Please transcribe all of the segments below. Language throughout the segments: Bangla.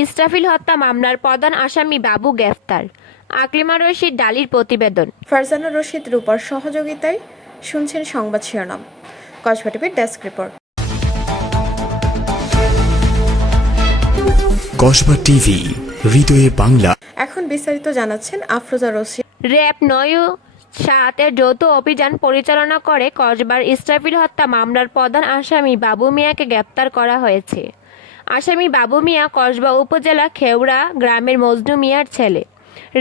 ইস্টাফিল হত্যা মামলার প্রধান আসামি বাবু গ্রেফতার। আকলিমা রশিদ ডালির প্রতিবেদন। ফারজানা রশিদ রূপার সহযোগিতায় শুনছেন সংবাদ শিরোনাম। কসবা টিভির ডেস্ক রিপোর্ট। কসবা টিভি হৃদয়ে বাংলা। এখন বিস্তারিত জানাচ্ছেন আফরোজা রশিদ। র্যাব নয় সাতের যৌথ অভিযান পরিচালনা করে কসবার ইস্টাফিল হত্যা মামলার প্রধান আসামি বাবু মিয়াকে গ্রেপ্তার করা হয়েছে। আসামি বাবু মিয়া কসবা উপজেলা খেওড়া গ্রামের মজনু মিয়ার ছেলে।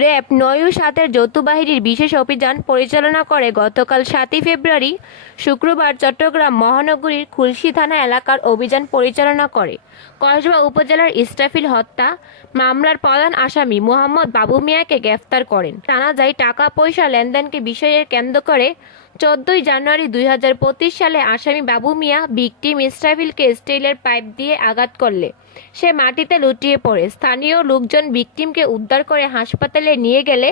র্যাব নয় সাতের যৌথ বাহিনীর বিশেষ অভিযান পরিচালনা করে গতকাল সাতই ফেব্রুয়ারি শুক্রবার চট্টগ্রাম মহানগরীর খুলশি থানা এলাকার অভিযান পরিচালনা করে। কসবা উপজেলার ইস্টাফিল হত্যা মামলার প্রধান আসামি মোহাম্মদ বাবু মিয়াকে গ্রেফতার করেন। জানা যায় টাকা পয়সা লেনদেনকে বিষয়ের কেন্দ্র করে চোদ্দই জানুয়ারি দুই হাজার পঁচিশ সালে আসামি বাবু মিয়া ভিকটিম ইস্টাফিলকে স্টিলের পাইপ দিয়ে আঘাত করলে। সে মাটিতে লুটিয়ে পড়ে। স্থানীয় লোকজন ভিকটিমকে উদ্ধার করে হাসপাতালে নিয়ে গেলে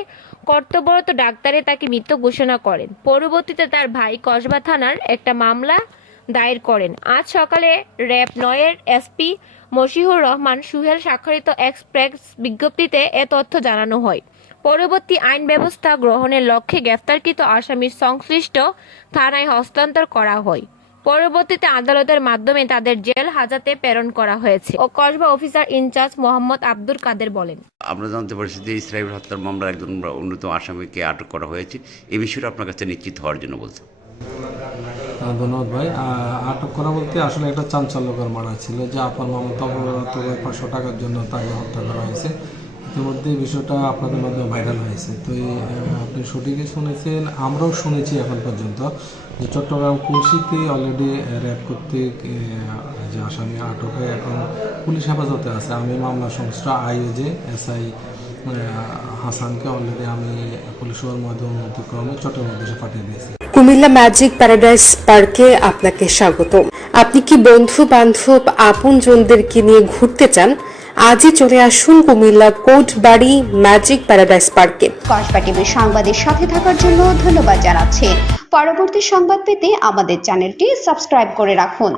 কর্তব্যরত ডাক্তারে তাকে মৃত ঘোষণা করেন। পরবর্তীতে তার ভাই কসবা থানার একটা মামলা দায়ের করেন। আজ সকালে র্যাব নয়ের এসপি মশিহুর রহমান সুহেল স্বাক্ষরিত এক্সপ্রেস বিজ্ঞপ্তিতে এ তথ্য জানানো হয়। পরবর্তী আইন ব্যবস্থা গ্রহণের লক্ষ্যে গ্রেফতারকৃত আসামির সংশ্লিষ্ট থানায় হস্তান্তর করা হয়। পরবর্তীতে আদালতের মাধ্যমে তাদের জেল হাজাতে প্রেরণ করা হয়েছে। ও Kasba officer in charge Mohammad Abdul Kader বলেন আমরা জানতে পারছি যে ইসরায়েল হত্যার মামলার একজন অন্যতম আসামিকে আটক করা হয়েছে। এ বিষয়টা আপনার কাছে নিশ্চিত হওয়ার জন্য বলতে ধন্যবাদ ভাই। আটক করা বলতে আসলে একটা চাঞ্চল্যকর মানা ছিল যে আপার মামতা অপরাধ পাঁচশো টাকার জন্য তাকে হত্যা করা হয়েছে। ইতিমধ্যে বিষয়টা আপনাদের মাধ্যমে ভাইরাল হয়েছে। তো আপনি সঠিকই শুনেছেন, আমরাও শুনেছি এখন পর্যন্ত যে চট্টগ্রাম কুলসিতে অলরেডি র্যাব কর্তৃক যে আসামি আটক হয়ে এখন পুলিশ হেফাজতে আছে। আমি মামলা সংশ্লিষ্ট আইএজে, এসআই হাসানকে অলরেডি আমি পুলিশ সুপার মধ্যে অনুমতিক্রমে চট্টগ্রাম দেশে পাঠিয়ে দিয়েছি। কুমিল্লা ম্যাজিক প্যারাডাইস পার্কে আপনাকে স্বাগত আপনি কি বন্ধু বান্ধব আপনজনদেরকে নিয়ে ঘুরতে চান? আজই চলে আসুন কুমিল্লা কোটবাড়ি ম্যাজিক প্যারাডাইস পার্কে। কসবা সংবাদের সাথে থাকার জন্য ধন্যবাদ জানাচ্ছি। পরবর্তী সংবাদ পেতে আমাদের চ্যানেলটি সাবস্ক্রাইব করে রাখুন।